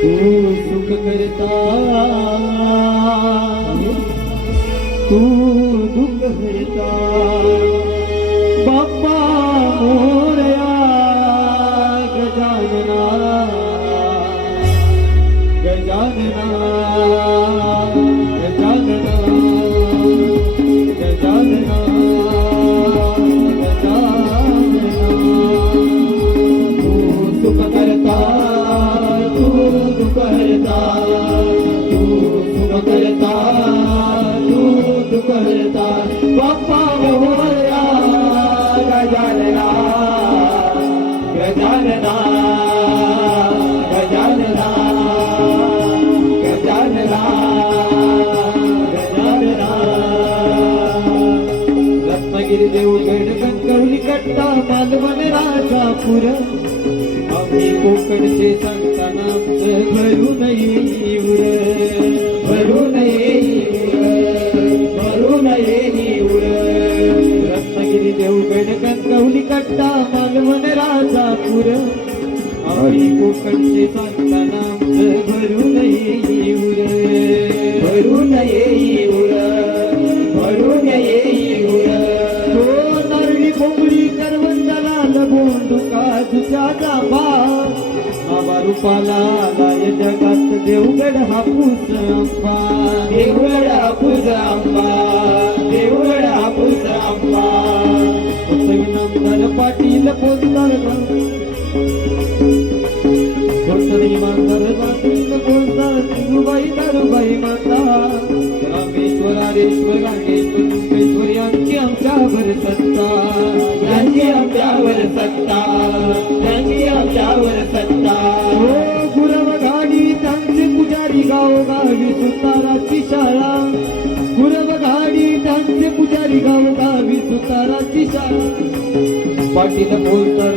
तू सुख करता तू दुःख हरता बाप्पा मोरया गजानना गजानना गजानना गजानना गजानना तू सुख करता तू दुःख हरता तू सुख करता तू दुःख हरता बाप्पा मोरया गजानना गजानना गजानना गजानना गजानना रत्नागिरी देऊळगड कणकवली कट्टा मालवण राजापूर आम्ही कोकणचे सांगताना आमचं भरून येईवर भरून येईवर रत्नागिरी देऊळगड कणकवली कट्टा मालवण राजापूर आम्ही कोकणचे सांगताना आमचं भरून येईवर भरून येईवर भरून येईवर तो नारळी कोंबडी करवंदाला लबोंडू काजूच्या जांभा आबा रूपाला आलाय जगात देवगड हापूस आंबा देवगड हापूस आंबा देवगड हापूस आंबा नामदार पाटील पोचणार इमानदार पाटील पोचणार सिंधुबाई दारूबाई माता रामेश्वर आरेश्वर रांगेश्वर रुपेश्वर यांची आमच्यावर सत्ता यांची आमच्यावर सत्ता यांची आमच्यावर सत्ता हो गुरव गाडी त्यांचे पुजारी गावोगावी सुताराची शाळा गुरव गाडी त्यांचे पुजारी गावोगावी सुताराची शाळा पाटील बोलणार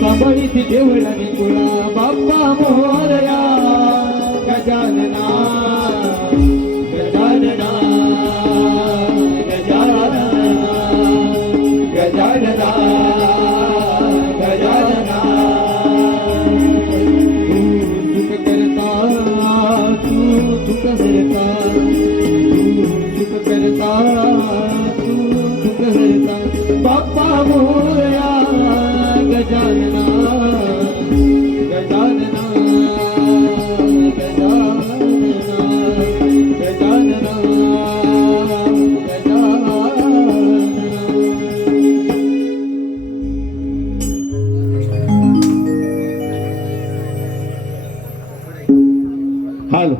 सांभाळीत देवळाने कुळा बाप्पा मोरया गजानना गजानना गजानना गजानना गजानना तू सुख करता तू सुख हरता तू सुख करता तू सुख हरता बाप्पा मोरया गजानना गजानना गजानना गजानना गजानना हाल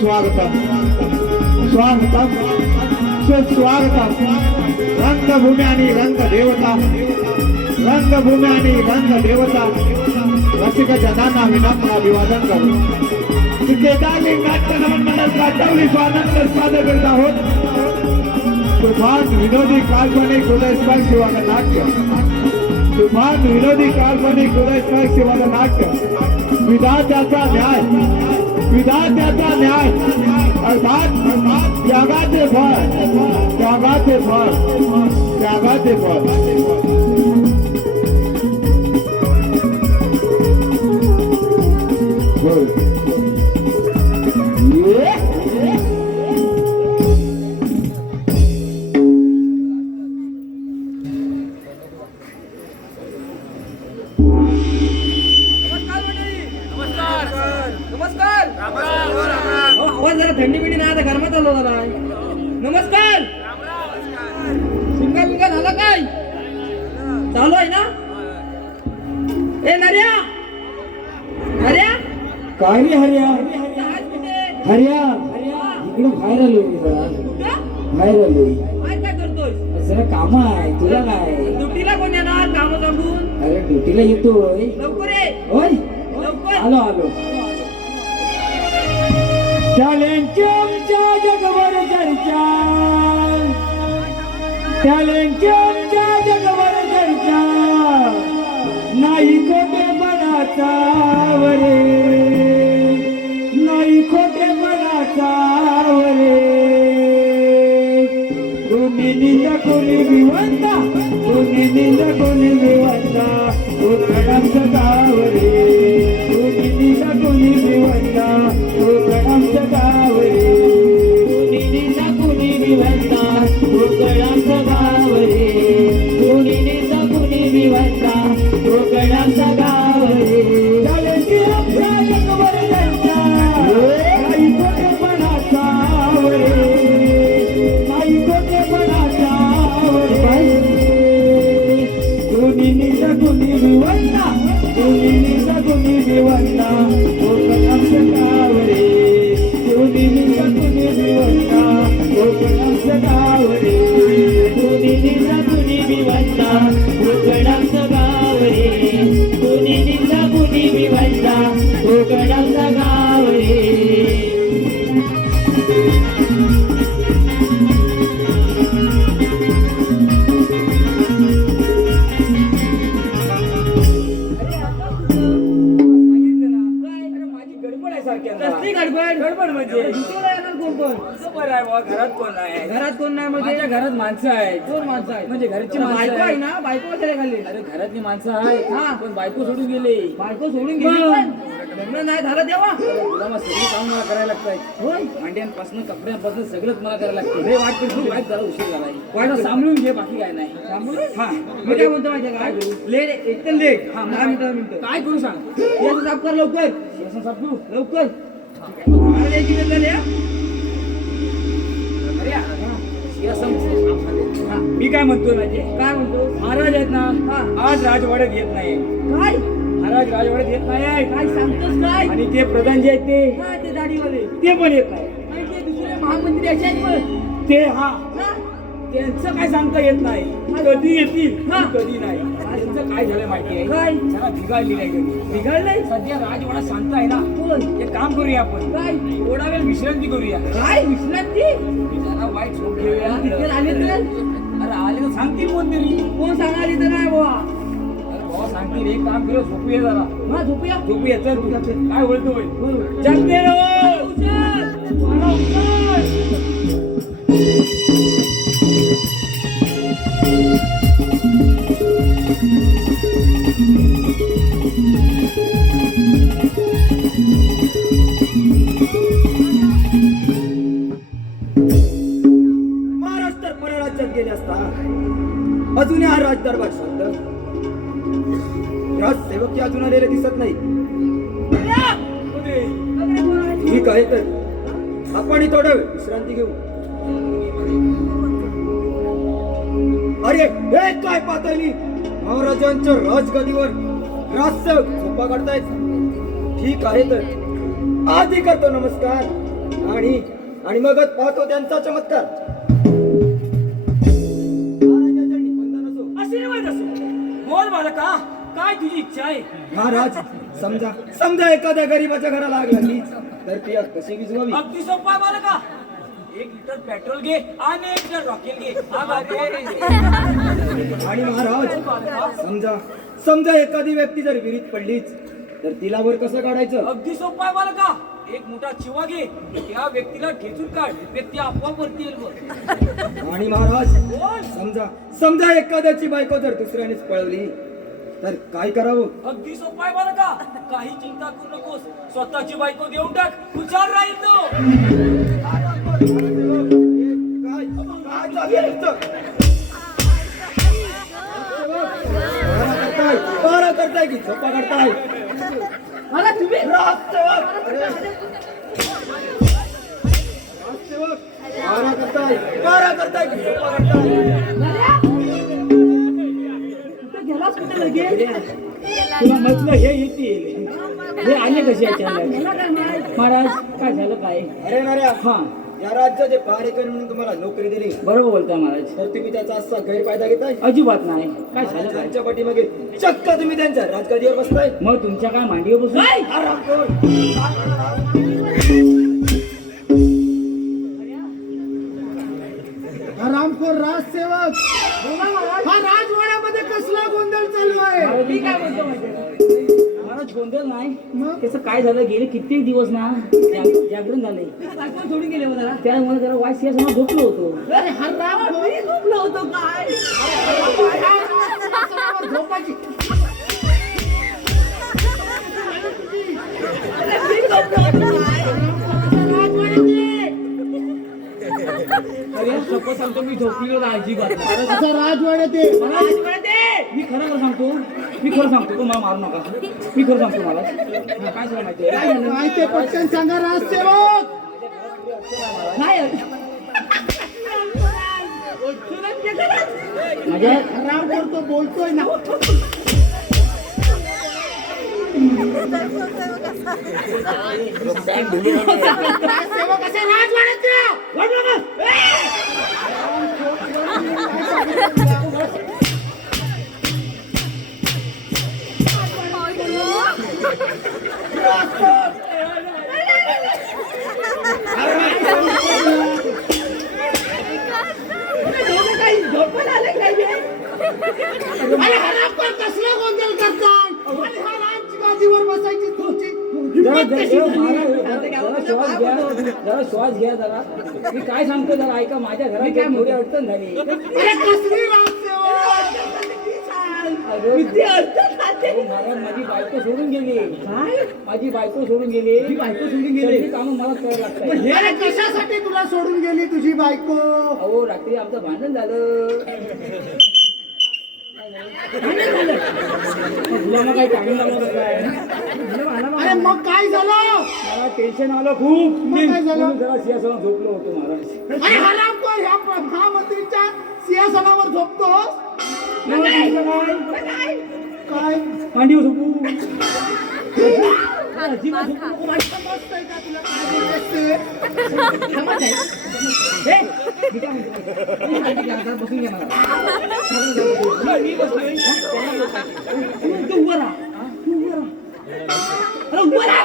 स्वागतम स्वागतम सुस्वागतम रंगभूमी आणि रंगदेवता रंगभूमी आणि रंगदेवता रसिक जनांना विनम्र अभिवादन करू केदारली नाट्य नमन मंडळ काटवली स्वानंद सादर करत आहोत तुफान विनोदी काल्पनिक हृदयस्पर्शी नाट्य तुफान विनोदी काल्पनिक हृदयस्पर्शी नाट्य विधात्याचा न्याय विधात्याचा न्याय अर्थात त्यागाचे फळ त्यागाचे फळ त्यागाचे फळ नमस्कार. आवाज जरा थंडी बिंडी नाही आता गरमात आलो जरा. नमस्कार. शिंगा बिंगा झाला काय? चालू आहे ना? ए नर्या नर्या काय रे हरिया? आज कुठे? हरिया इकडे बाहेर आलो मी जरा. कुठं? बाहेर आलो. काय करतोय? जरा काम आहे. तुला काय? ड्युटीला कोण येणार काम सांगून? अरे ड्युटीला येतोय. लवकर ये. होय लवकर. आलो. टॅलेंटच्या आमच्या जगभर चर्चा. टॅलेंटच्या आमच्या जगभर चर्चा. नाही खोटेपणाचा वरे. नाही खोटेपणाचा वरे. कोणी निंदा कोणी विवंता. कोणी निंदा कोणी विवंता. कोकणाचं गाव रे. कोणी निंदा कोणी विवंता. कोकणाचं गाव रे. कोणी निंदा कोणी विवंता. कोकणाचं गाव रे. कोणी निंदा कोणी विवंता. कोकणाचं गाव रे. झालं की आपल्या जगभर चर्चा. काही खोटेपणाचा वरे. काही खोटेपणाचा वरे. कोणी निंदा कोणी विवंता. कोणी निंदा कोणी विवंता. कोकणाचं गाव रे. कोणी निंदा कोणी विवंता. कोकणाचं गाव रे. कोणी निंदा कोणी विवंता. कोकणाचं गाव रे. कोणी निंदा कोणी विवंता. कोकणाचं गाव रे. कसली गडबड? गडबड म्हणजे ड्युटीला येणार कोण कोण? असं बरं आहे बाबा, घरात कोण आहे? घरात कोण नाही माझ्या म्हणजे? घरात माणसं आहेत. दोन माणसं आहेत. म्हणजे घरची तर माणसं बायको आहे आहेत. ना? बायको वगैरे खाल्ली. अरे घरातली माणसं आहेत हा. पण बायको सोडून गेले. बायको सोडून गेली पण? लग्न नाही झालं तेव्हा? तुला मग सगळी काम मला करायला लागतंय. होय. भांड्यांपासून कपड्यांपासून सगळंच मला करायला लागतं. लय वाट करतो. वाईट झाला, उशीर झालाय. वाईट वाईट सांभाळून घे, बाकी काय नाही. सांभाळून? हा. मी काय म्हणतो माहिती काय? लेट एकदम लेट. हा, 10 मिनिटं. काय करू सांग? याचं साफ कर लवकर. असं सापडू लवकर. महाराज यायची वेळ झाली, हा? अरे या. शिवासम हा. मी काय म्हणतोय माहितीये? काय म्हणतो? महाराज आहेत ना, हा. आज राजवाड्यात येत नाही. काय? महाराज राजवाड्यात येत नाही. काय सांगतोस काय? आणि ते प्रधान जे आहेत हा, ते दाढीवाले. ते पण येत नाही. आणि ते दुसरे महामंत्री असे आहेत पण. ते हा हा? त्यांचं काय सांगता येत नाही. कधी येतील हा. कधी नाही. त्यांचं काय झालं माहिती आहे? काय? जरा बिघडली नाही कधी. बिघडलंय? सध्या राजवाडा शांत आहे ना. बोल. एक काम करूया आपण. काय? थोडा वेळ विश्रांती करूया. काय विश्रांती? जरा वाईट झोप घेऊया. तिथे आले तर? अरे आले तर सांगतील कोणतरी. कोण सांगायला तर नाही बुवा. अरे भावा सांगतील, एक काम करूया, झोपूया जरा. हा, झोपूया. झोपूया, चल तू. काय बोलतो होय? बरोबर. जगते रो. मला उचल. महाराष्ट्र परराज्यात गेले असता अजूनही हा राजदरबार शांत. राजसेवक अजून आलेले दिसत नाही. ठीक आहे तर आपण थोडा वेळ विश्रांती घेऊ. अरे हे काय पाहताय मी? महाराजांच्या राजगदीवर राजसेवक झोपा काढतायत. ठीक आहे तर आधी करतो नमस्कार आणि मगच पाहतो त्यांचा चमत्कार. महाराजांच्या निबंधन असो. आशीर्वाद असो. बोल बालका, काय तुझी इच्छा आहे? महाराज समजा एखाद्या गरीबाच्या घराला आग लागली तर ती आग कशी विझवावी? अगदी सोपा आहे बालका. 1 लिटर पेट्रोल घे आणि 1 लिटर रॉकेल घे. आणि महाराज समजा एखादी व्यक्ती जर विहिरीत पडलीच तर तिला वर कसं काढायचं? अगदी सोपा आहे बालका. एक मोठा चिवा घे, त्या व्यक्तीला ठेचून काढ, व्यक्ती आपोआप वरती येईल बघ. आणि महाराज बोल. समजा एखाद्याची बायको जर दुसऱ्यानेच पळवली तर काय करावं? अगदी सोपा आहे बालका. काही चिंता करू नकोस, स्वतःची बायको देऊन टाक, हुशार राहील तो. काय चाललंय तुमचं? बारा करताय की झोपा काढताय? मला तुम्ही राजसेवक! बारा करताय की झोपा काढताय? नर्या! कुठं गेलास कुठे लगेच? तुला म्हटलं हे येतील हे आले कसे अचानक मला काय माहित? महाराज काय झालं काय अरे नाऱ्या, हा या राज्याचे पहारेकरी म्हणून तुम्हाला नोकरी दिली, बरोबर बोलताय महाराज तर तुम्ही त्याचा असा गैरफायदा घेताय. अजिबात नाही काय झालं काय त्यांच्या पाठीमागे चक्क तुम्ही त्यांच्या राजगादीवर बसताय. मग तुमच्या काय मांडीवर बसून काय? आरामखोर. रामखोर राजसेवक हा राजवाड्यामध्ये कसला गोंधळ चालू आहे? मी काय म्हणतो माहितीये का? महाराज गोंधळ नाही त्याचं काय झालं गेले कित्येक दिवस ना जागरण झाले बायको सोडून गेले हो जरा. त्यामुळे जरा वाईट यासमोर झोपलो होतो अरे हा रामखोर मी झोपलो होतो काय? झोपायची अरे मी झोपलो होतो काय? अरे शपथ सांगतो मी झोपलेलो नाही अजिबात नाही. असं राजवाड्यात आहे. महाराज म्हणते, मी खरं सांगतो मी खरं सांगतो तो मला मारू नका मी खरं सांगतो मला काय झालं माहितीये काय ते पटकन सांगा राजसेवक. काय? माझ्या रामखोर तो बोलतोय ना. राजसेवक असे राजवाड्यात आहे. दोघं काही झोपून आले काय हे? अरे हा रामखोर कसला गोंधळ करताय? आणि हा राजगादीवर बसायची तुमची हिंमत कशी झाली? जरा श्वास घ्या जरा मी काय सांगतो जरा ऐका माझ्या घरात काय मोठी अडचण झाली अरे कसली राजसेवक? अरे, किती अडचण खाते. अहो, माझी बायको सोडून गेली काय? माझी बायको सोडून गेली ही बायको सोडून गेली? काम मला करावं लागतंय अरे कशासाठी तुला सोडून गेली तुझी बायको? अहो रात्री आमचं भांडण झालं तुला मग काही टाइम लागला काय अरे मग काय झालं? मला टेन्शन आलं खूप मग काय झालं? म्हणून जरा सिंहासनावर झोपलो होतो महाराज अरे हा रामखोर ह्या महामंत्रीच्या सिंहासनावर झोपतो. काय मांडीवर झोपू अजिबात झोपू नको माझ्या. समजतंय का तुला काय बोलायचंय? थांबत आहे. हे, मी काय म्हणतो? मी माहिती घ्या, जरा बसून घ्या मला. मी बसलोय तू उभं राहा. तू उभं राहा. अरे उभं राहा.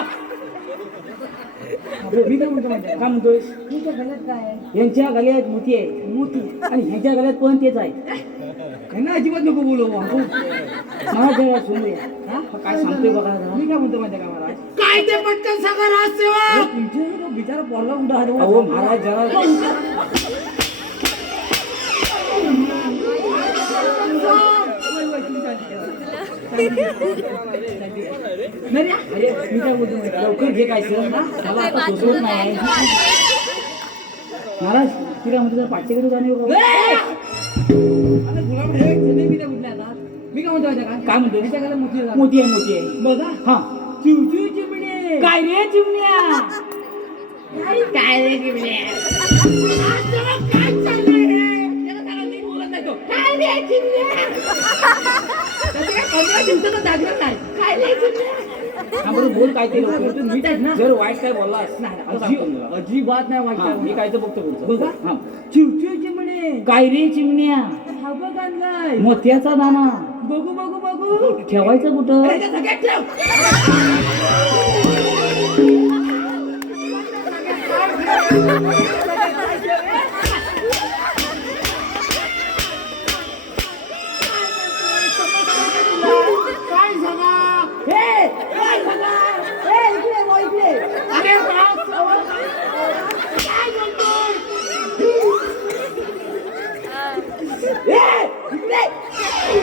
मी काय म्हणतो माहिती आहे? काय म्हणतोय तुझ्या गळ्यात काय आहे? यांच्या गळ्यात मोती आहे मोती आणि ह्यांच्या गळ्यात पण तेच आहे यांना अजिबात नको बोलू बाबा. मला जरा सुनूया हा काय सांगतोय बघा जरा मी काय म्हणतो माहिती आहे का महाराज? काय ते पटकन सांगा राजसेवक. तुमचे तो बिचारा पोरगा कुठं आहे? अहो महाराज जरा नर्या, अरे मी काय बोलतो माहिती आहे? लवकर घे काय सर मला आता सोसवत नाही महाराज तुला म्हणतो जरा पाठ्यकडे जाणे आता गुलाब रे, चले मी नाही उठले आता. मी काय म्हणतो माहिती आहे का? काय म्हणतोय त्याच्या गळ्यात मोती आहे. मोती आहे मोती आहे बघा, हा चिवचिव चिमणे. काय रे चिमण्या काय रे चिमणे? राजसेवक, काय चाललंय हे? त्याला सांगा, नीट बोलत नाही तो. काय रे चिमणे? त्याचं काय 15 दिवसाचं जागरण नाही. काय रे चिमणे? हा बरं बोल काय ते लवकर तू नीट आहेस ना? जर वाईट काय बोललास नाही, तर सांगतो तुला. अजिबात नाही हा, वाटत. मी काय तर बघतो पुढचं. बघा. हा. चिवचिव चिमणे. काय रे चिमण्या हा बघ आणलाय. मोत्याचा दाना बघू बघू बघू. ठेवायचं कुठं अरे, त्या सगळ्यात ठेव. काय झाला? हे, काय झालं? हे, इकडे वो, इकडे. अरे राजसेवक काय बोलतोय? हे, इकडे.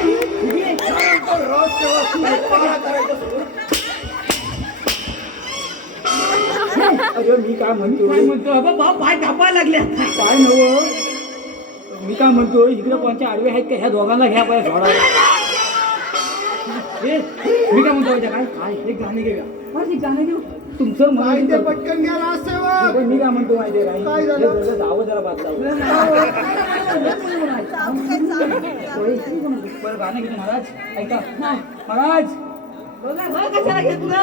इकडे. अरे मी काय म्हणतो काय म्हणतो बाबा, बाप पाय कापायला लागले आता. काय नव मी काय म्हणतो इकडे कोणच्या आडवे आहेत का ह्या दोघांना घ्या पाहिजे सोडायला हे, मी काय म्हणतो माहिती आहे काय? एक गाणे घेऊया. अरे, एक गाणे घेऊ. तुमचं काय ते मन पटकन घ्या राजसेवक. मी काय म्हणतो माहितीये काय काय झालं? हे जावं जरा बात लावू. बरं गाणं घेतो महाराज ऐका महाराज कशाला घेतलं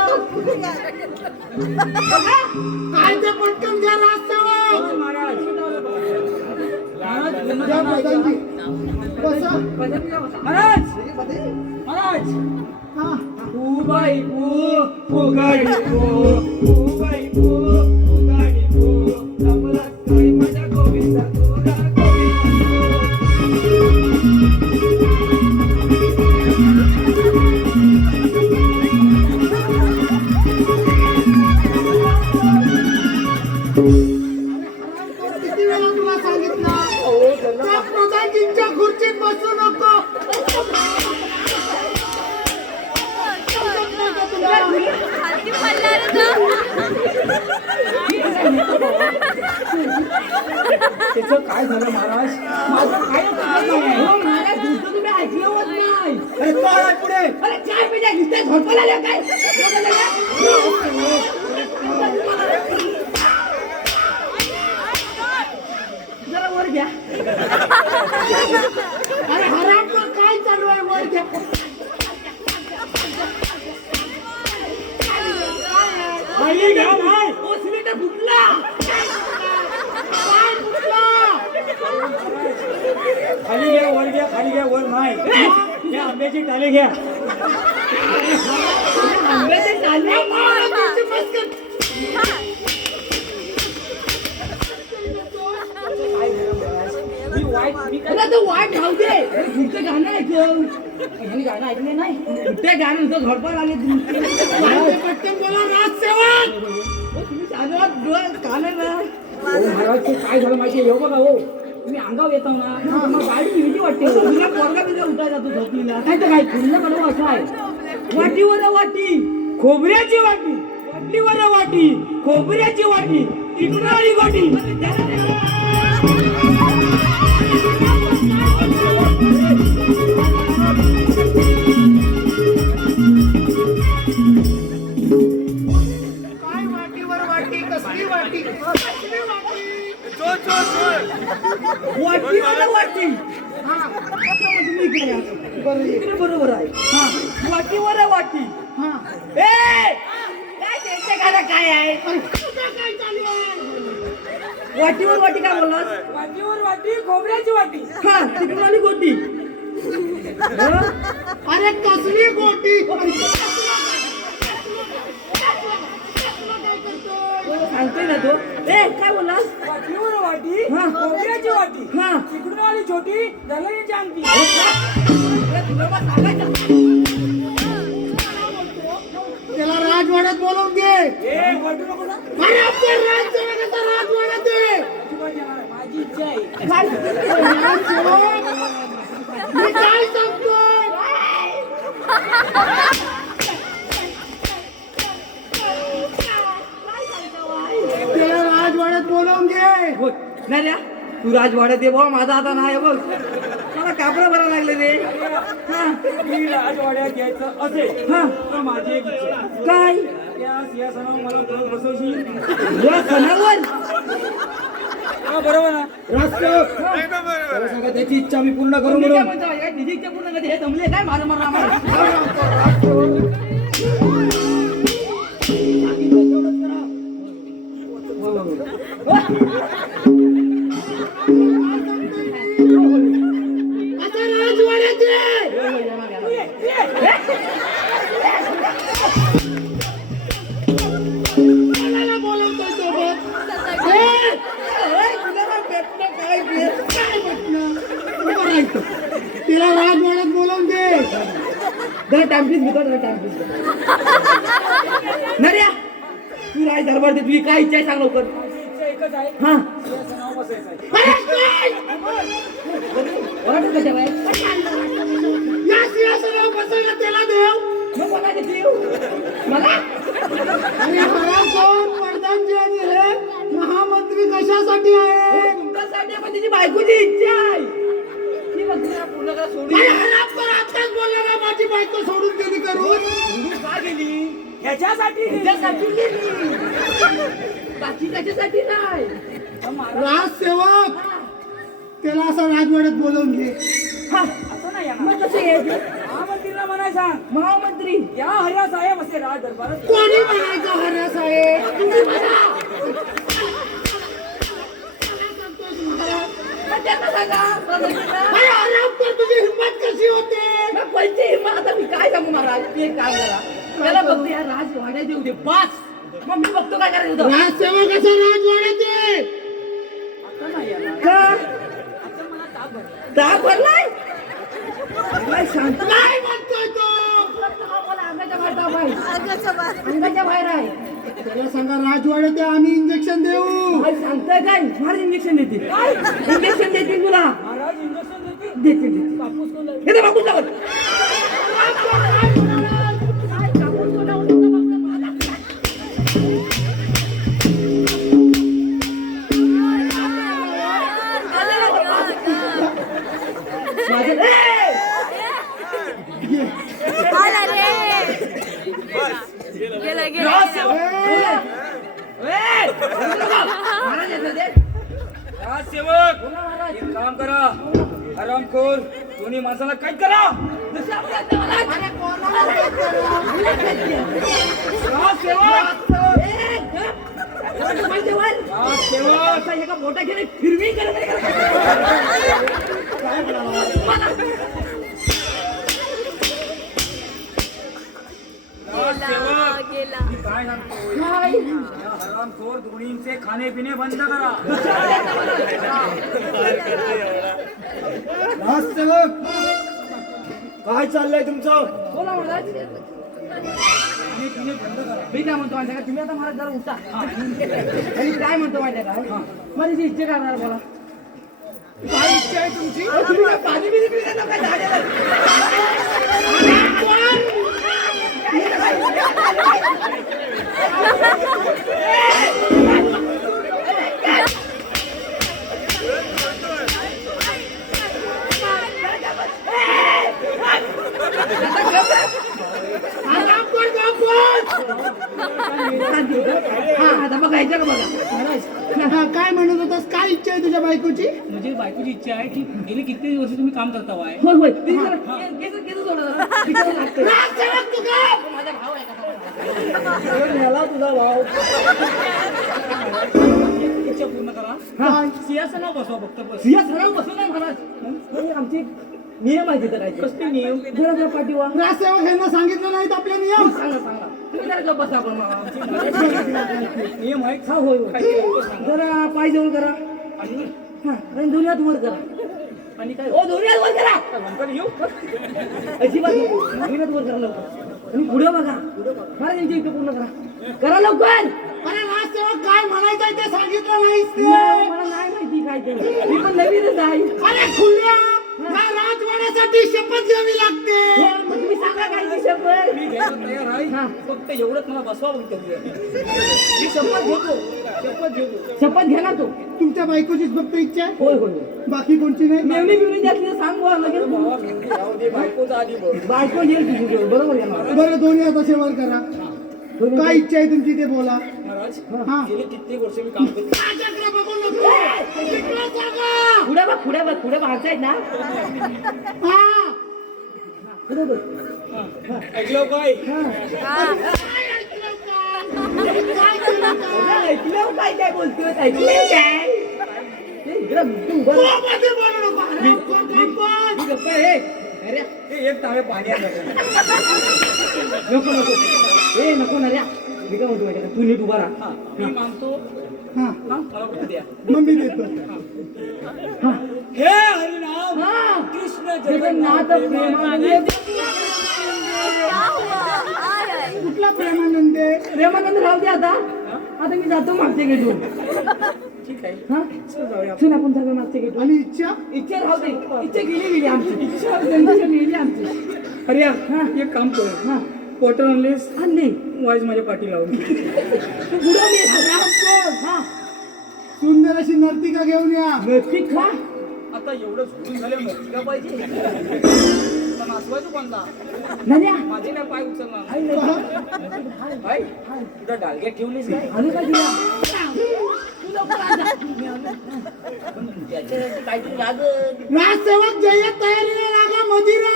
काय ते पटकन घ्या राजसेवक. महाराज घ्या प्रधानजी. बसा. महाराज महाराज हा. उबाई उगाडी उबाई उगाडी जमला काय माझ्या गोविंदा तुला किती वेळा तुला सांगितलं त्या प्रधानजींच्या खुर्चीत बसू नको. खाली पडणार त्याचं काय झालं महाराज माझं काय हो महाराज तुमचं तुम्ही ऐकलं होत नाही अरे तो आला पुढे अरे चाय पिजा नुसते झोपायला आल्या काय जरा वर घ्या अरे हरामखोर काय चालू आहे वर घ्या. खाली घ्या नाही ओ सिलेंडर फुटला काय कुठला? खाली घ्या वर नाही या आंब्याची टाले घ्या आंब्याचे टाले महाराजांची मस्करी. मी वाईट मी काय अरे तो वाट राहू दे पुढचं गाणं ऐकलं ह्यांनी गाणं ऐकले नाही पुढच्या गाणं नुसतं झडपा लागले तुम्ही काय ते पटकन बोला राजसेवक. साधं डोळ्यात कानं ना महाराज ते काय झालं माहितीये येऊ बघा हो तुम्ही अंगावर येतो ना मग गाडी भीती वाटते तुला पोरगा बिजा उठायला जातो झोपलीला काय तर काय पुढलं मला असं आहे वाटीवर वाटी खोबऱ्याची वाटी वाटीवर वाटी खोबऱ्याची वाटी इकडून आली वाटी काय वाटीवर वाटी कसली वाटी कसली वाटी. वाटीवर वाटी हा. तुम्ही इकडे या. बरं ये. इकडे बरोबर आहे हा वाटीवर वाटी हा. ए काय त्यांच्या गाणं काय आहे तुझं काय चालू आहे? वाटीवर वाटी काय बोललास वाटीवर वाटी खोबऱ्याची वाटी हा तिकडून आली गोटी अरे कसली गोटी. सांगतोय ना तो ए काय बोललास वाटीवर वाटी हा. खोबऱ्याची वाटी हा इकडून आली छोटी दलालीची अंगठी त्याला राजवाड्यात बोलवून घे. ए वाटू नको ना अरे आपण राजसेवकाचा राजवाड्यात आहे. अजिबात येणार नाही. माझी इच्छा आहे राजसेवक, मी काय सांगतोय. त्याला राजवाड्यात बोलवून घे. हो, नाही रे तू राजवाड्यात ये बाबा माझा आता नाही बघ मला कापडा भरा लागले रे हा मी राजवाड्यात यायचं असेल हा तर माझी एक इच्छा आहे. काय त्या सिंहासनावर मला परत बसवशील या सणावर हा बरोबर ना राजसेवक त्याला सांगा त्याची इच्छा मी पूर्ण करू तुम्ही काय म्हणून म्हणता या निधीच्या पूर्ण कधी हे जमले काय माझं मला आम्हाला आता राजवाड्यात ये. कोणाला बोलवतोय सोबत. ए, काय भेटणं? बरं ऐकतो. तिला राजवाड्यात बोलवून दे. जरा टाइम प्लीज घेतो जरा टाइम प्लीज नर्या तू राज दरबार दे तुझी काय इच्छा आहे सांग लवकर माझी इच्छा एकच आहे हा सिंहासनावर बसायचं आहे ओरडत कशा बाय या सिंहासनावर बसायला त्याला देव. मग मला किती येऊ मला आणि हरामखोर प्रधानजी आणि हे महामंत्री कशासाठी आहे. तुमच्यासाठी पण तिची बायकोची इच्छा आहे ती बघ तिला पूर्ण करा सोडून अरे हरामखोर आताच बोलला ना माझी बायको सोडून गेली करून. सोडून का गेली ह्याच्यासाठी गेली. त्याच्यासाठी गेली. बाकी त्याच्यासाठी नाही. राजसेवक त्याला असा राजवाड्यात बोलवून घे. हा, असं नाही येणार. मग कसं यायचं? महामंत्रीला म्हणाय सांग महामंत्री या हर्या साहेब असे राज दरबारात कोणी म्हणायचं हऱ्या साहेब? तुम्ही म्हणा. मग त्यांना सांगा, प्रधानमंत्र्यांना. अरे आरामकर, तुझी हिंमत कशी होते? मग पैसे हिंमत, आता मी काय सांगू महाराज? ते एक काम करा, त्याला फक्त या राजवाड्यात येऊ दे, बस. मग मी बघतो काय करायचं होतं. राजसेवक असा राजवाड्यात ये. आता नाही येणार. का? आता मला ताप भरला. ताप भरलाय? काय सांगतो? काय म्हणतोय तो? मला अंगाच्या बाहेर ताप आहे. अंगाच्या बाहेर. अंगाच्या बाहेर आहे. त्याला सांगा राजवाड्यात ये, आम्ही इंजेक्शन देऊ. काय सांगताय काय? महाराज इंजेक्शन देतील. इंजेक्शन देतील तुला. महाराज इंजेक्शन देते देतील. कापूस कोण लावेल? हे तर बापूस लावत. आला रे. गेला गेला. महाराज येतात ते. राजसेवक एक काम करा आरामखोर दोन्ही माणसाला काय करा दुसऱ्या आपल्या हातात महाराज. राजसेवक राजसेवक राजसेवक एका मोठ्या घेणे फिरवी करत राजसेवक गेला. मी काय सांगतो या हरामखोर दोन्हींचे खाणे पिणे बंद करा राजसेवक काय चाललंय तुमचं? बोला महाराज. मी काय म्हणतो माहिती का, तुम्ही आता महाराज जरा उठा. आणि काय म्हणतो माहिती का, माझी जी इच्छा काय बोला. काय इच्छा आहे तुमची? अहो, तुम्ही काय पाणी बिनी पिता का काय झाडेला? हा आता बघायचं का बघा महाराज. हा, काय म्हणत होतास? काय इच्छा आहे तुझ्या बायकोची? म्हणजे बायकोची इच्छा आहे की गेली किती वर्ष तुम्ही काम करता वाय होय होय ती जरा केस सोडा जरा. तिच्यावर लागतंय. राजसेवक तू का? माझा भाव आहे का? मला तुझा भाव. इच्छा पूर्ण करा काय? सिंहासनावर बसवा फक्त बस सिंह सराव बसू नाही महाराज. हे आमचे नियम आहे तिथं काय कसले नियम जरा जरा पाठीवा. राजसेवक यांना सांगितलं नाहीत आपले नियम? सांगा सांगा. तुम्ही जरा गप्प बसा आपण आमची. नियम आहे हा होय काय होय. केलं ते सांगा. जरा पाय जवळ करा. आणि हा आणि दोन्ही हात वर करा. आणि काय ओ दोन्ही हात वर करा. नंतर येऊ अजिबात नको. दोन्ही हात वर करा लवकर. आणि पुढे बघा. महाराज यांची इथे पूर्ण करा. करा लवकर. अरे राजसेवक काय म्हणायचंय ते सांगितलं नाहीस ते? नाही, मला नाही माहिती काय ते. मी पण नवीनच आहे. अरे खुल्या या राजवाड्यासाठी शपथ घ्यावी लागते. हो, मग तुम्ही सांगा काय ती शपथ. मी घ्यायला तयार आहे हा. फक्त एवढंच मला बसवा बोलतो मी शपथ घेतो शपथ घ्या ना तू. तुमच्या बायकोचीच फक्त इच्छा आहे? होय होय. बाकी कोणची नाही? मेवणी बिवणी जास्त सांग बुवा लगेच. भावा भेंडी राहू दे बायकोचा आधी बघ बायको येईल तुझी जवळ. बरोबर आहे ना. बरं, दोन्ही हात असे वर करा. काय इच्छा आहे तुमची ते बोला. महाराज हा. गेले कित्येक वर्ष मी काम करतो माझ्याकडे बघू नको. इकडे बघा. पुढे बघ भागतायत ना. हा. पुढे बघ. ऐकलं काय ऐकलं काय बोलतोय. ऐकलं काय तू उभं राहा. मध्ये बोलू नको. अरे, कोण? मी गप्पा आहे. अरे हे एक तांबे पाणी आणलं नको ए नको ना रे. मी काय म्हणतो माहिती का, तू नीट उभा राहा. मी मानतो हा, हा मला कुठे द्या मग मी देतो. हा. हे हरिनाम हा. कृष्ण जगन्नाथ प्रेमानंद. क्या हुआ? I I. कुठला प्रेमानंद आहे? प्रेमानंद राहू दे आता. आता मी जातो मागचे गेटून. ठीक आहे हा चल आपण सगळं मागचे गेटून. आणि इच्छा? इच्छा राहू दे. इच्छा गेली आमची. इच्छा गेली आमची. अरे एक काम कर हा क्वार्टर आणलेस आणले. वाईज माझ्या पाठी लावून तू पुढं मी हा सुंदर अशी नर्तिका घेऊन या. नक्की खा. आता एवढं सोडून झालं नसती का पाहिजे आता नाचवायचं कोणता नद्या माझे नाही पाय उचलणार आई नाही हाय तुझा डालग्यात ठेवलीस काय आलो का तिला तू लवकर आ जा. पण त्याच्यासाठी काहीतरी लागत राजसेवक जय्यत तयारीला लागा मदिरा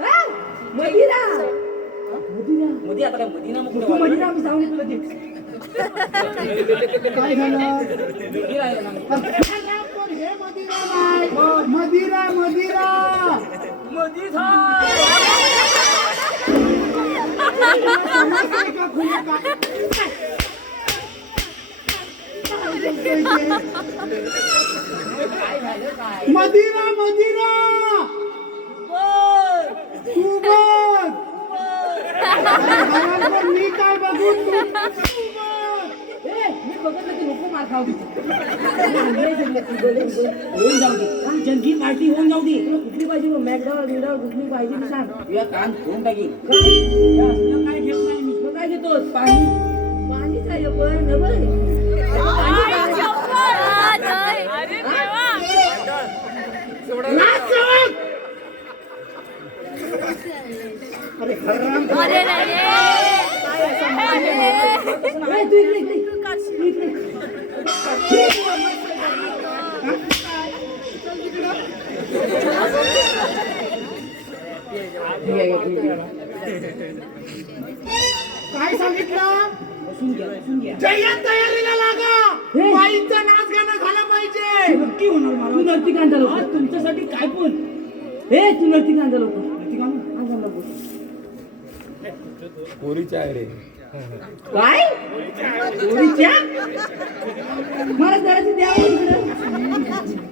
हा? मदिरा मध्ये आता काय मदिना मग तू कुठे मदिरा आम्ही सांगू तुला ते काय झालं राहिला ना पण हे मदिरा नाही मदिरा मदिरा मधीच समजतंय का खुले काय? काय झालं काय मदिरा मदिरा तू बघ घरात मी काय बघू तू बघ. ए, मी बघितलं की नको मार खाऊ होऊन जाऊ दे जंगी पार्टी होऊन जाऊ दे तुला कुठली पाहिजे मॅकडॉल बिडॉल कुठली पाहिजे मी सांग तुझ्या कान ठेवून टाकी काय घेत नाही मी मग काय घेतोस पाणी पाणी काय पण नवल राजसेवक अरे नाही तू इकडे काय सांगितलं बसून घ्या जय्यत तयारीला लागा बाईचं नाच गाणं झालं पाहिजे नक्की होणार मला तू नर्तिक आणता लोक तुमच्यासाठी काय पण हे तू नर्तिक आणता लोक नर्तिक आणा लोक पोरीच्या आहे रे काय पोरीच्या मला जराशी द्या हो इकडं.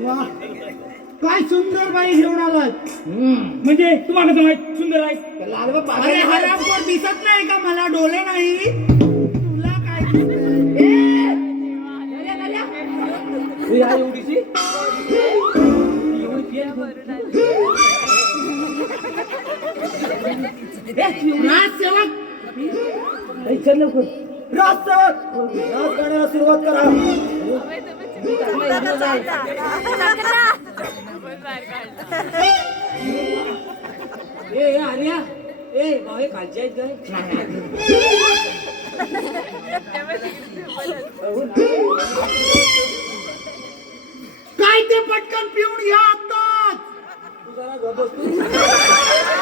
वाह काय सुंदर बाई घेऊन आलात म्हणजे तुम्हाला कसं माहित सुंदर आहे अरे हरामखोर दिसत नाही का मला डोले नाही तुला काय दिसतंय? ही आहे एवढीची राजसेवक चल लवकर राजसेवक नाच गाण्याला सुरुवात करा ए आर्या ए भाऊ खालच्या आहेत काय काय ते पटकन पिऊन घ्या आत्ताच तू जरा गप्प बस तू.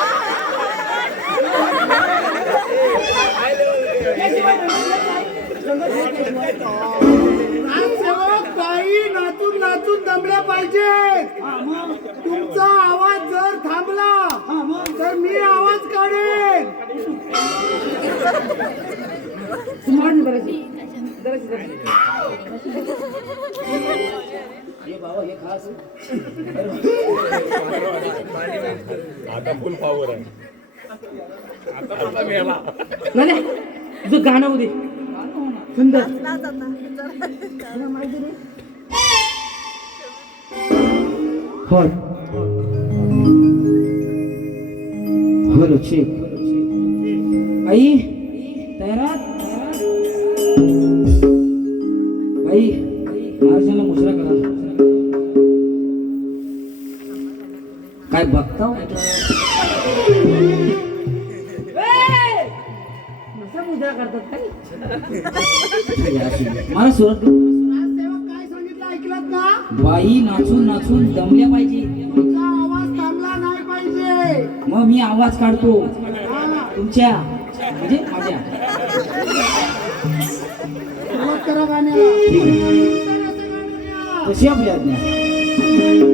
राजसेवक बाई नाचून नाचून दमल्या पाहिजे तुमचा आवाज जर थांबला तर मी आवाज काढेन हे बाबा हे खास आता फुल पावर आहे नाही तुझं गाणं होऊ दे सुंदर होय हॅलो चेक आई तयारात आई महाराजांना मुजरा करा काय बघता मुजरा करतात काय मला सुरत राजसेवक काय सांगितलं ऐकलं का बाई नाचून नाचून दमल्या पाहिजे तुमचा आवाज थांबला नाही पाहिजे मग मी आवाज काढतो हा, तुमच्या म्हणजे माझ्या सुरुवात करा गाण्याला कशी आपली आज्ञा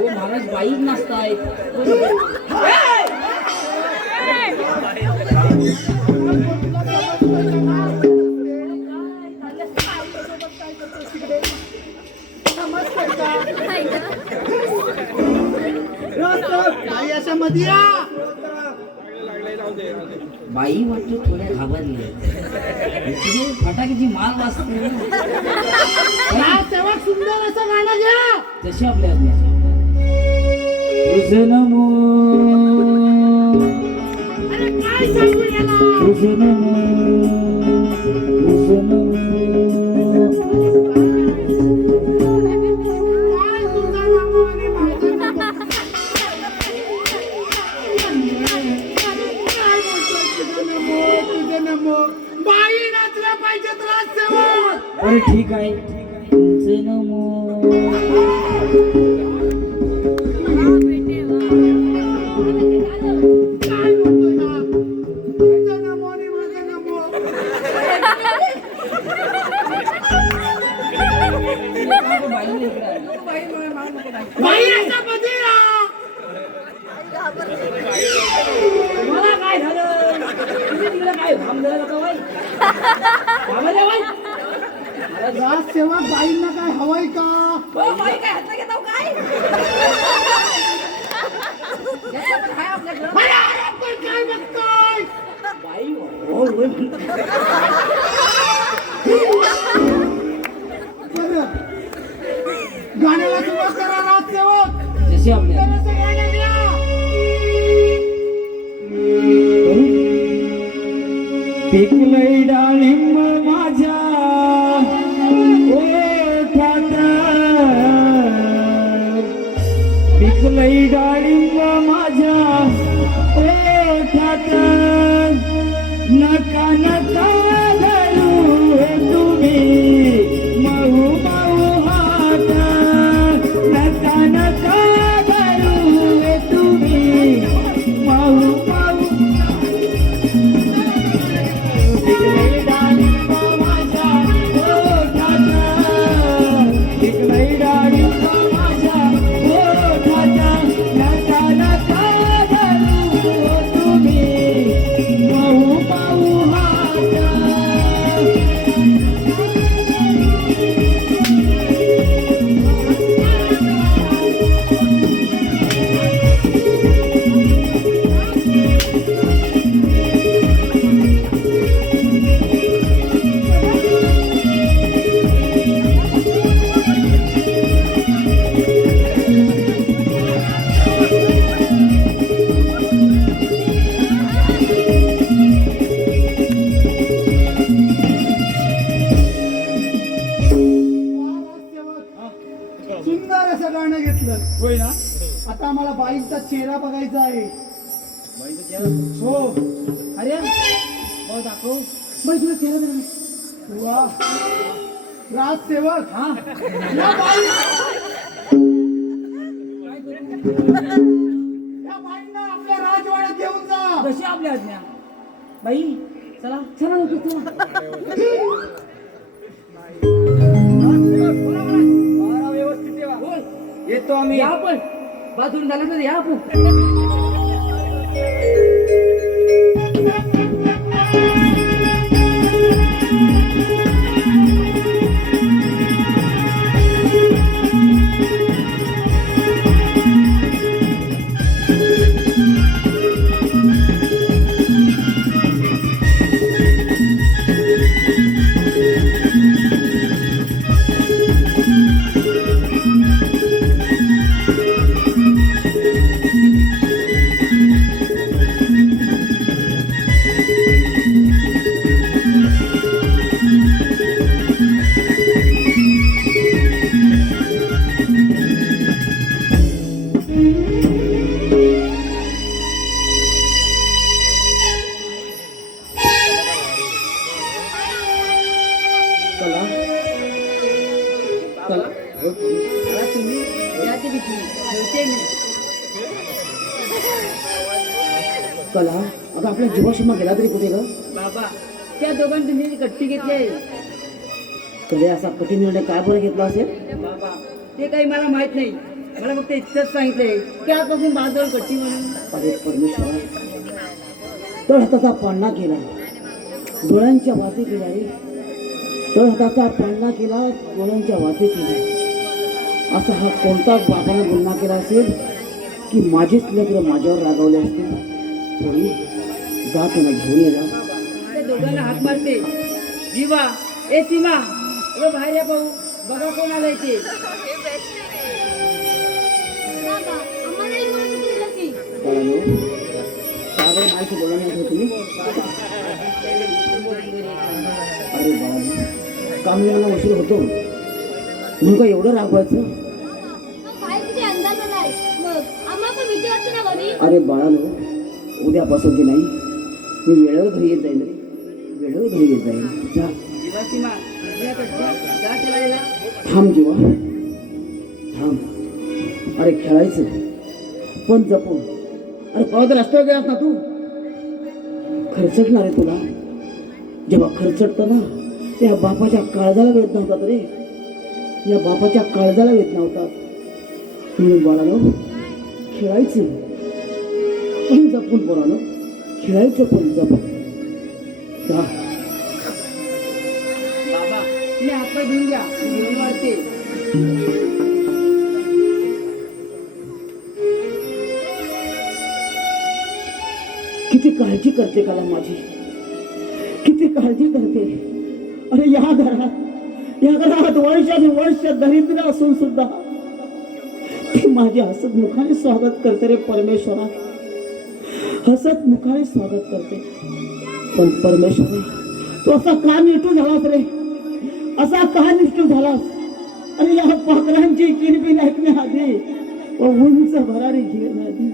अहो महाराज बाईच नसताय बाई अशा मध्ये या. बाई वाटतं थोड्या घाबरली फटाक्याची माल वाजते तेव्हा सुंदर असं गाणं घ्या. जशी आपल्या आज्ञा. तुझं नमो अरे काय सांगू याला. तुझं नमो तुझं नमो काय तुझं नाव आणि माझं नाव. काय बोलतोय तुझं नमो, तुझं नमो. बाई नाचल्या पाहिजेत राजसेवक. अरे ठीक आहे तुमचं नमो काय बोलतोय ना. तुझं नमो आणि माझं नमो. बाईला इकडे आली. बाई अशा मध्ये या. मला काय झालं तुम्ही तिकडे काय भाम झालं का बाई भामाला बाई राजसेवक बाईंना काय हवंय का. बाई काय हात घेत काय काय आपल्याकडं अरे आपण काय बघताय. बाई होय होय म्हणतात. बरं. गाण्याला सुरुवात करा राजसेवक. जशी आपल्या जरासं गाणं द्या. पिकलंय डाळिंब माझ्या ओठात पिकलंय डाळिंब माझ्या ओठात नका नका धरू तुम्ही मऊ मऊ हात नका नका धरू तुम्ही मऊ मऊ पिकलंय डाळिंब माझ्या ओठात पिकलंय डाळिंब माझ्या ओठात नका नका धरू तुम्ही मऊ मऊ हात सुंदर असं गाणं घेतलं. होय ना आता आम्हाला बाईंचा चेहरा बघायचा आहे. हो. अरे बघ दाखव बाई तुला चेहरा बघा. वा राजसेवक. हा या बाई या बाईंना आपल्या राजवाड्यात घेऊन जा. जशी आपल्या आज्ञा बाई चला चला लवकर चला मारा व्यवस्थित ठेवा येतो आम्ही या आपण बाथरूम झालं तर या आपण कला आता आपल्या जीवाशीमा गेला तरी कुठे ग. बाबा त्या दोघांनी तुम्ही कट्टी घेतली कधी असा कठीण निर्णय काय बरं घेतला असेल. बाबा ते काही मला माहित नाही मला फक्त इतकंच सांगितलंय की आजपासून बाजूला कट्टी म्हणून. अरे परमेश्वरा, तळ हाताचा पाळणा केला, डोळ्यांच्या वाटे केल्या रे. तळ हाताचा पाळणा केला, डोळ्यांच्या वाटे केल्या. असा हा कोणता बाबाने गुन्हा केला असेल की माझेच लेकरं माझ्यावर रागावले असतील. पोरी, जा त्यांना घेऊन ये जा. त्या दोघांना हात मारते. जीवा, ए सीमा, अगं बाहेर या पाहू, बघा कोण आलंय ते. बाबा, आम्हालाही बोलवून दिलं की. बाळांनो, का बरं माझ्याशी बोलला नाही का तुम्ही? अरे बाळांनो, काम यायला उशीर होतो म्हणून का एवढं रागवायचं? मग बाहेर किती अंदाज आलाय. मग आम्हाला पण भीती वाटते ना घरी. अरे बाळांनो, उद्यापासून की नाही मी वेळेवर घरी येत जाईल रे, वेळेवर घरी येत जाईल. जा, जीवा, सीमा, या कट्ट्या, जा खेळायला. थांब जीवा, थांब. अरे खेळायचं पण जपून. अरे पळत रस्त्यावर गेलास ना तू, खर्चटणार आहे तुला. जेव्हा खर्चटतं ना त्या बापाच्या काळजाला वेद नव्हतात रे, या बापाच्या काळजाला वेद नव्हतात. म्हणून बाळानो, खेळायचं पण जपून. पोरानो, खेळायचं पण जपून. जा. बाबा, तुम्ही हातपाय धुवून घ्या, जेवण वाढते. किती काळजी करते कला माझी, किती काळजी करते. अरे या घरात वर्ष दरिद्र असून सुद्धा ती माझी हसत मुखाने स्वागत करते रे परमेश्वरा, हसत मुखाने स्वागत करते. पण परमेश्वरा, तू असा का निष्ठू झालास रे, असा का निष्ठू झालास? अरे या पाखरांची किरबिल ऐकण्याआधी व उंच भरारी घेण्याआधी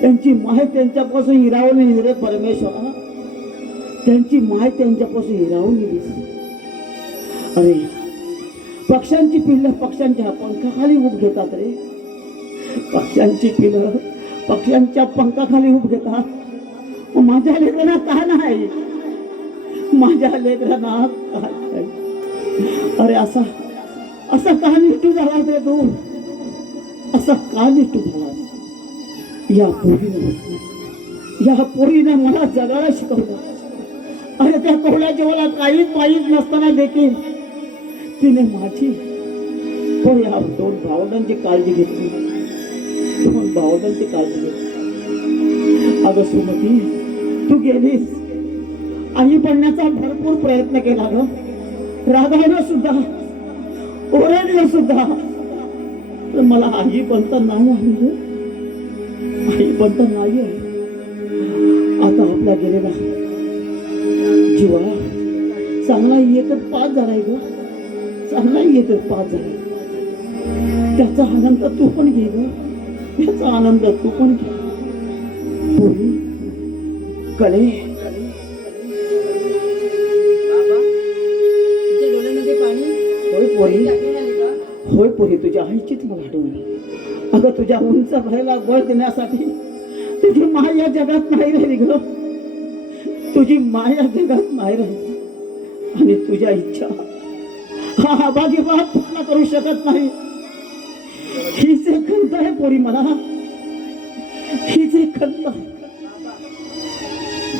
त्यांची माय त्यांच्यापासून हिरावून नेली रे परमेश्वरा, त्यांची माय त्यांच्यापासून हिरावून नेलीस. अरे पक्ष्यांची पिल्लं पक्ष्यांच्या पंखाखाली उभ घेतात रे, पक्ष्यांची पिल्लं पक्ष्यांच्या पंखाखाली उभ घेतात. मग माझ्या लेकरांना का नाही, माझ्या लेकरांना का नाही? अरे असा का निष्ठू झालास रे तू, असा का निष्ठू झालास? या पोरीने मला जगायला शिकवलं. अरे त्या कोवळ्या जेव्हा काहीच माहीत नसताना देखील तिने माझी पण या दोन भावंडांची काळजी घेतली, दोन भावंडांची काळजी घेतली. अगं सुमती, तू गेलीस, आई बनण्याचा भरपूर प्रयत्न केला ग, रागावलं सुद्धा, ओरडलं सुद्धा, तर मला आई बनता नाही आली ग, आई बनता नाही आली. आता आपला गेलेला जीवा चांगला येतच 5 झालाय ग, चांगला येतच 5 झालाय. त्याचा आनंद तू पण घे ग, त्याचा आनंद तू पण घे. पोरी, कळे, तुमच्या डोळ्यामध्ये पाणी. होय पोरी, आठवण आली का? होय पोरी, तुझ्या आईचीच मला आठवण आली. अगं तुझ्या उंच भरायला बळ देण्यासाठी तुझी माया जगात नाही राहिली ग, तुझी माया जगात नाही राहिली. आणि तुझ्या इच्छा हा बाकी बाप पूर्ण करू शकत नाही. ही जे खंत आहे पोरी मला, ही जे खंत आहे.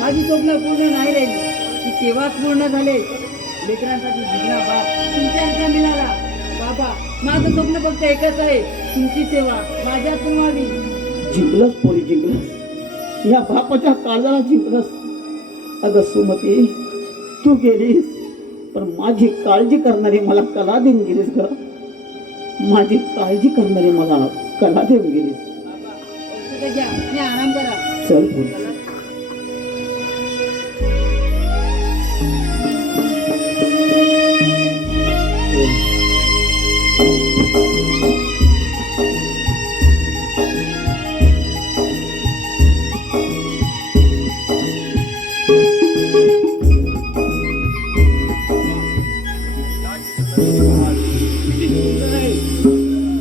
माझी स्वप्न पूर्ण नाही राहिली, ती केव्हाच पूर्ण झाले. लेकरांसाठी जिंकला बाप तुमच्या मिळाला. बाबा, माझं स्वप्न फक्त एकच आहे, तुमची सेवा माझ्यातून व्हावी. जिंकलंस पोरी, जिंकलंस, या बापाच्या काळजाला जिंकलंस. अगं सुमती, तू गेलीस पण माझी काळजी करणारी मला कला देऊन गेलीस ग, माझी काळजी करणारी मला कला देऊन गेलीस. औषधं घ्या आणि आराम करा. चल पोरी.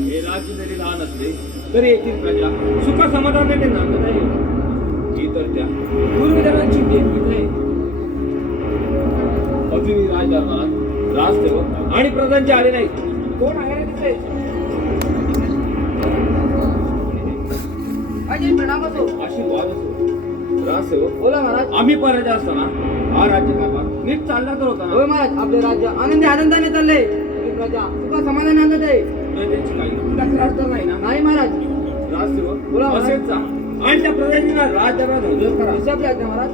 हे राज्य जरी लहान असले तरी येथील प्रजा सुख समाधानाने नांदत आहे. ही तर त्या पूर्वजनांची देणगीच आहे. अजूनही राजदरबारात राजसेवक आणि प्रधानचे आले नाही. कोण आहे रे तिथे? माझे प्रणाम असो. आशीर्वाद असो. राजसेवक, बोला महाराज. आम्ही परत असताना हा राज्यकारभार नीट चालला तर होता होय ना. महाराज, आपले राज्य आनंदाने चालले. प्रजा सुखा समाधान आनंद आहे. प्रजेची काही तक्रार तर नाही ना. नाही महाराज. राजसेवक, बोला महाराज. असेच जा आणि त्या प्रजेला राज्यभरात हजर करा. अशी आपली आज्ञा महाराज.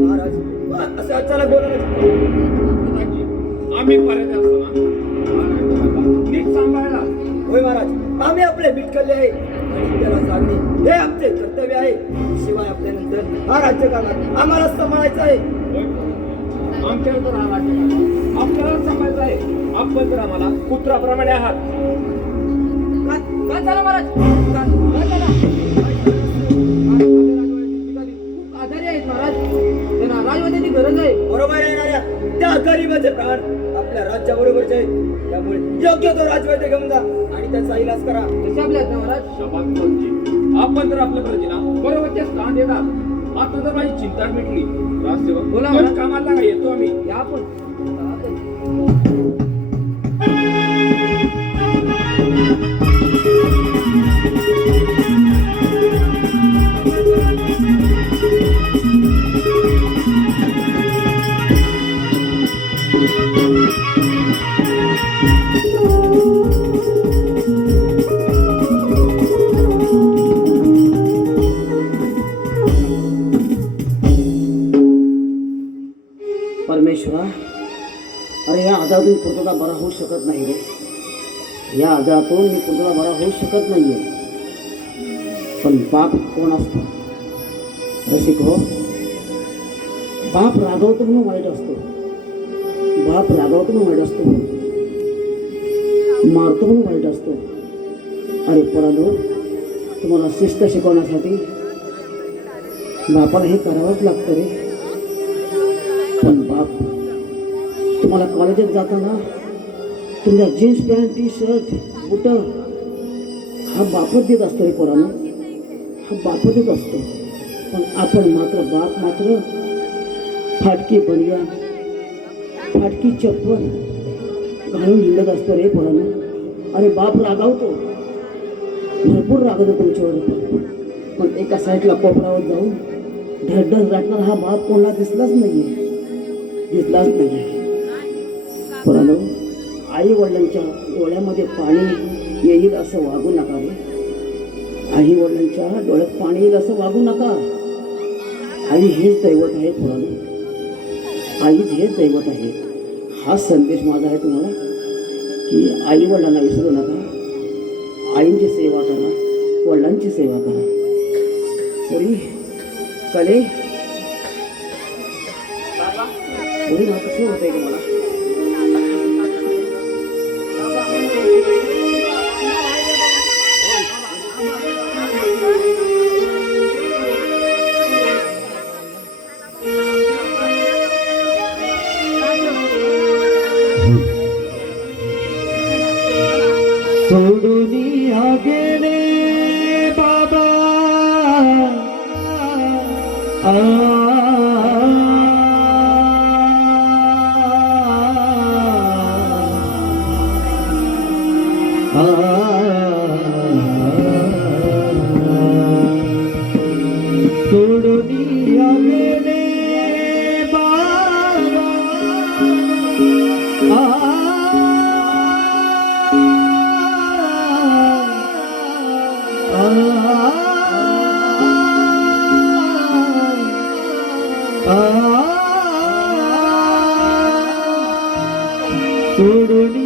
महाराज असं अचानक बोलायला प्रधानजी, आम्ही परत असताना हा राज्यकारभार नीट सांभाळला. होय महाराज, आम्ही आपले बिटकले आहे आणि त्याला सांगणे हे आमचे कर्तव्य आहे. शिवाय आपल्यानंतर हा राज्यकारभार आम्हाला सांभाळायचा आहे. होय, आमच्यावर तर हा राज्यकारभार आपल्याला सांभाळायचा आहे. आपण तर आम्हाला पुत्राप्रमाणे आहात. काय झालं महाराज? काय झालं? खूप आजारी आहेत महाराज. त्यांना राजवटीची गरज आहे. बरोबर येणाऱ्या त्या गरीबाचे प्राण आपल्या राज्याबरोबरचे आहेत. त्यामुळे योग्य तो राजवैद्य घेऊन जा आणि त्याचा इलाज करा. कशी आपली आज्ञा महाराज. शबाद प्रभूजी, आपण तर आपल्या प्रजेला बरोबरचे स्थान देतात. आता तर माझी चिंता मिटली. राजसेवक, बोला पण महाराज. कामाला लागा, येतो आम्ही. या आपण. परमेश्वरा, अरे या आजारातून पुतळा बरा होऊ शकत नाही रे. या आजारातून मी पुतळा बरा होऊ शकत नाहीये. पण बाप कोण असतो रसिक हो? बाप रागवतो म्हणून वाईट असतो. बाप रागवतो म्हणून वाईट असतो. मारतो म्हणून वाईट असतो. अरे पोरांनो, तुम्हाला शिस्त शिकवण्यासाठी बापाला हे करावंच लागतं रे. पण बाप तुम्हाला कॉलेजात जाताना तुमच्या jeans pant T shirt boot हा बापच देत असतो रे पोरांनो. हा बापच देत असतो. पण आपण मात्र बाप मात्र फाटकी बनियान फाटकी चप्पल घालून हिंडत असतो रे पोरांनो. अरे बाप रागावतो, भरपूर रागवतो तुमच्यावर. पण एका साईडला कोपरावर जाऊन ढळढळ राटणार हा बाप कोणाला दिसलाच नाहीये. दिसलाच नाही. पोरांनो, आई वडिलांच्या डोळ्यामध्ये पाणी येईल असं वागू नका रे. आई वडिलांच्या डोळ्यात पाणी येईल असं वागू नका. आई हेच दैवत आहे पोरांनो. आईच हेच दैवत आहे. हा संदेश माझा आहे तुम्हाला की आई वडिलांना विसरू नका. आईंची सेवा करा, वडिलांची सेवा करा. तरी कले थोडी कसं होतंय का मला? सोडून गेले बाबा सोडून गेले बाबा सोडून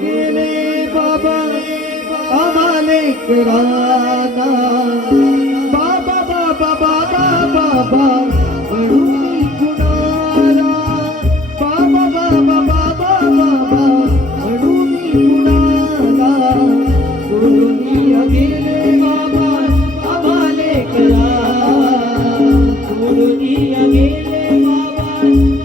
गेले बाबा आम्हाले कराना. बाबा बाबा बाबा बाबा म्हणून कुणाला. बाबा बाबा बाबा बाबा म्हणून कुणाला. सोडून गेले बाबा आम्हाले कराना. सोडून गेले बाबा